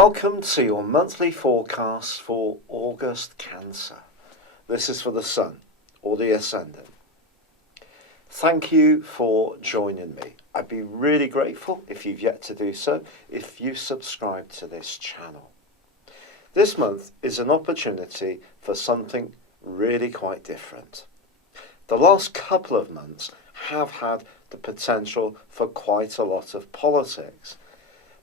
Welcome to your monthly forecast for August Cancer. This is for the Sun or the Ascendant. Thank you for joining me. I'd be really grateful if you've yet to do so, if you subscribe to this channel. This month is an opportunity for something really quite different. The last couple of months have had the potential for quite a lot of politics.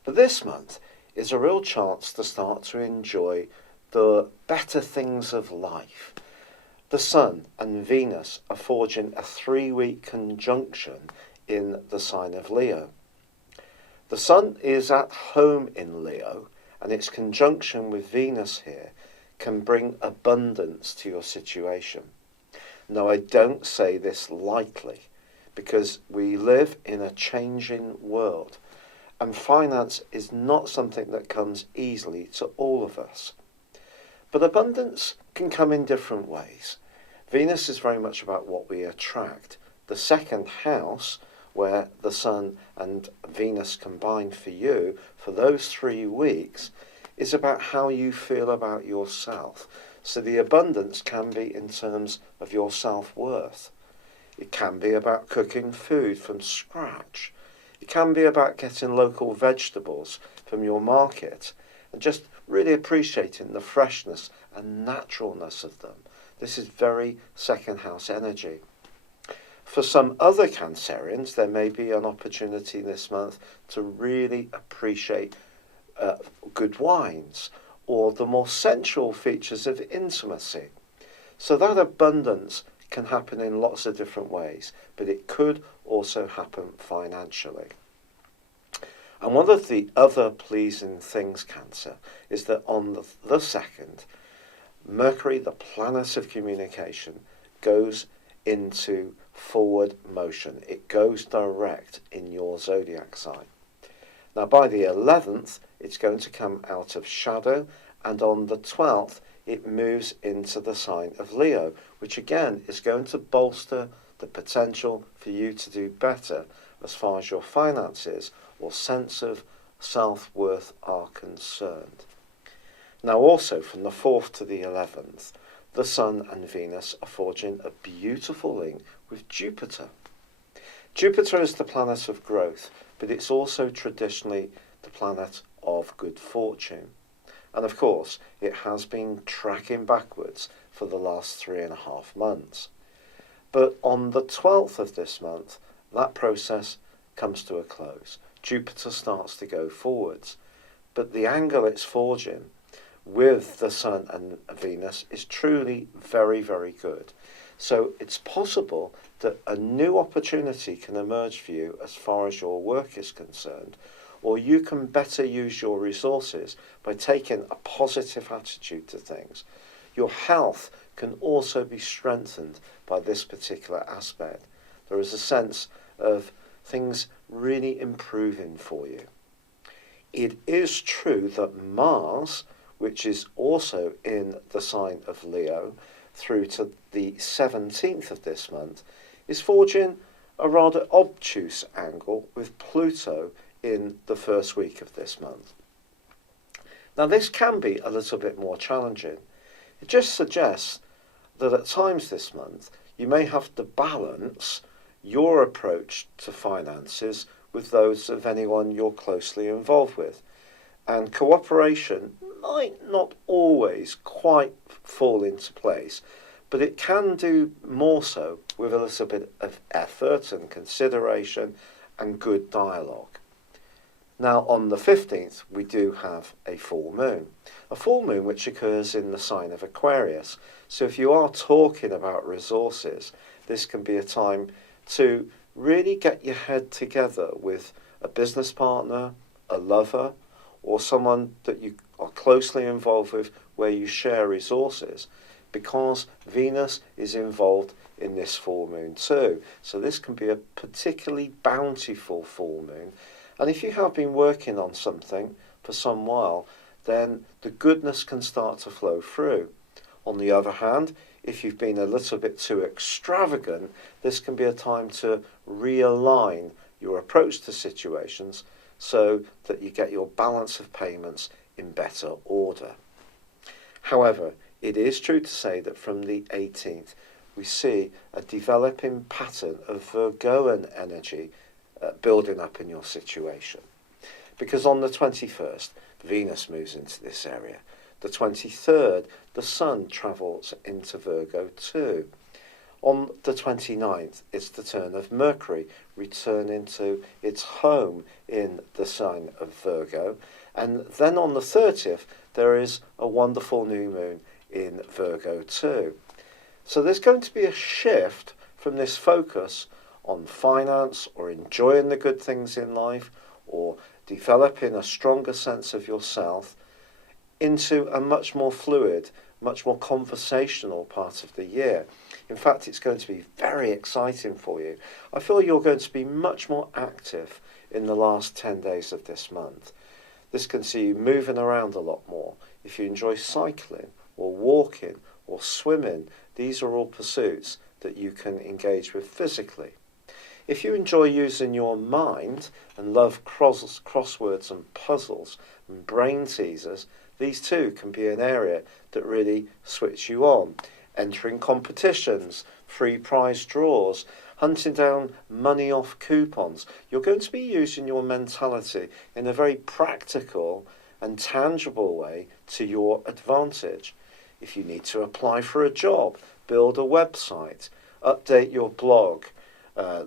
But this month is a real chance to start to enjoy the better things of life. The Sun and Venus are forging a 3-week conjunction in the sign of Leo. The Sun is at home in Leo, and its conjunction with Venus here can bring abundance to your situation. Now, I don't say this lightly, because we live in a changing world. And finance is not something that comes easily to all of us. But abundance can come in different ways. Venus is very much about what we attract. The second house, where the Sun and Venus combine for you for those 3 weeks, is about how you feel about yourself. So the abundance can be in terms of your self-worth. It can be about cooking food from scratch. It can be about getting local vegetables from your market and just really appreciating the freshness and naturalness of them. This is very second house energy. For some other Cancerians, there may be an opportunity this month to really appreciate good wines or the more sensual features of intimacy. So that abundance can happen in lots of different ways, but it could also happen financially. And one of the other pleasing things, Cancer, is that on the 2nd, Mercury, the planet of communication, goes into forward motion. It goes direct in your zodiac sign. Now, by the 11th, it's going to come out of shadow, and on the 12th, it moves into the sign of Leo, which again is going to bolster the potential for you to do better as far as your finances or sense of self-worth are concerned. Now also from the 4th to the 11th, the Sun and Venus are forging a beautiful link with Jupiter. Jupiter is the planet of growth, but it's also traditionally the planet of good fortune. And of course, it has been tracking backwards for the last 3.5 months. But on the 12th of this month, that process comes to a close. Jupiter starts to go forwards. But the angle it's forging with the Sun and Venus is truly very, very good. So it's possible that a new opportunity can emerge for you as far as your work is concerned, or you can better use your resources by taking a positive attitude to things. Your health can also be strengthened by this particular aspect. There is a sense of things really improving for you. It is true that Mars, which is also in the sign of Leo, through to the 17th of this month, is forging a rather obtuse angle with Pluto in the first week of this month. Now this can be a little bit more challenging. It just suggests that at times this month you may have to balance your approach to finances with those of anyone you're closely involved with. And cooperation might not always quite fall into place, but it can do more so with a little bit of effort and consideration and good dialogue. Now on the 15th we do have a full moon which occurs in the sign of Aquarius. So if you are talking about resources, this can be a time to really get your head together with a business partner, a lover, or someone that you are closely involved with where you share resources, because Venus is involved in this full moon too. So this can be a particularly bountiful full moon. And if you have been working on something for some while, then the goodness can start to flow through. On the other hand, if you've been a little bit too extravagant, this can be a time to realign your approach to situations so that you get your balance of payments in better order. However, it is true to say that from the 18th, we see a developing pattern of Virgoan energy building up in your situation. Because on the 21st, Venus moves into this area. The 23rd, the Sun travels into Virgo too. On the 29th, it's the turn of Mercury returning to its home in the sign of Virgo. And then on the 30th, there is a wonderful new moon in Virgo too. So there's going to be a shift from this focus on finance or enjoying the good things in life or developing a stronger sense of yourself into a much more fluid, much more conversational part of the year. In fact, it's going to be very exciting for you. I feel you're going to be much more active in the last 10 days of this month. This can see you moving around a lot more. If you enjoy cycling or walking or swimming, these are all pursuits that you can engage with physically. If you enjoy using your mind and love crosswords and puzzles and brain teasers, these too can be an area that really switch you on. Entering competitions, free prize draws, hunting down money off coupons. You're going to be using your mentality in a very practical and tangible way to your advantage. If you need to apply for a job, build a website, update your blog,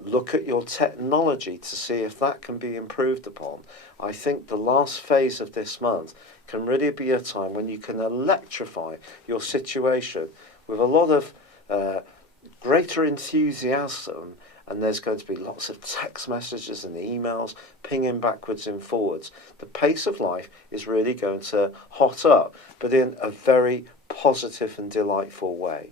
look at your technology to see if that can be improved upon, I think the last phase of this month can really be a time when you can electrify your situation with a lot of greater enthusiasm, and there's going to be lots of text messages and emails pinging backwards and forwards. The pace of life is really going to hot up, but in a very positive and delightful way.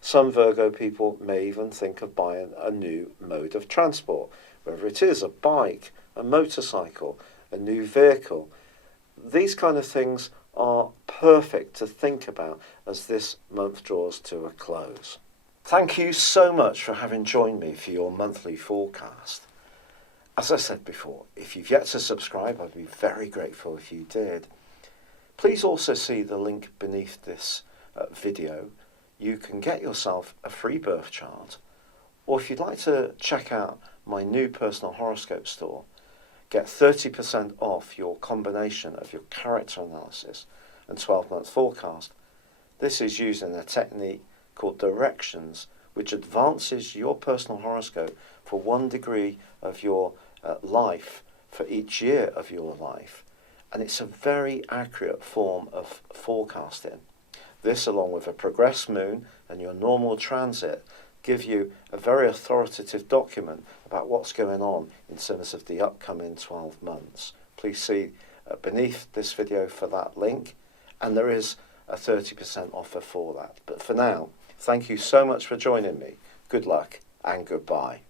Some Virgo people may even think of buying a new mode of transport, whether it is a bike, a motorcycle, a new vehicle. These kind of things are perfect to think about as this month draws to a close. Thank you so much for having joined me for your monthly forecast. As I said before, if you've yet to subscribe, I'd be very grateful if you did. Please also see the link beneath this video. You can get yourself a free birth chart, or if you'd like to check out my new personal horoscope store, get 30% off your combination of your character analysis and 12-month forecast. This is using a technique called directions, which advances your personal horoscope for 1 degree of your life for each year of your life. And it's a very accurate form of forecasting. This, along with a progressed moon and your normal transit, give you a very authoritative document about what's going on in terms of the upcoming 12 months. Please see beneath this video for that link, and there is a 30% offer for that. But for now, thank you so much for joining me. Good luck and goodbye.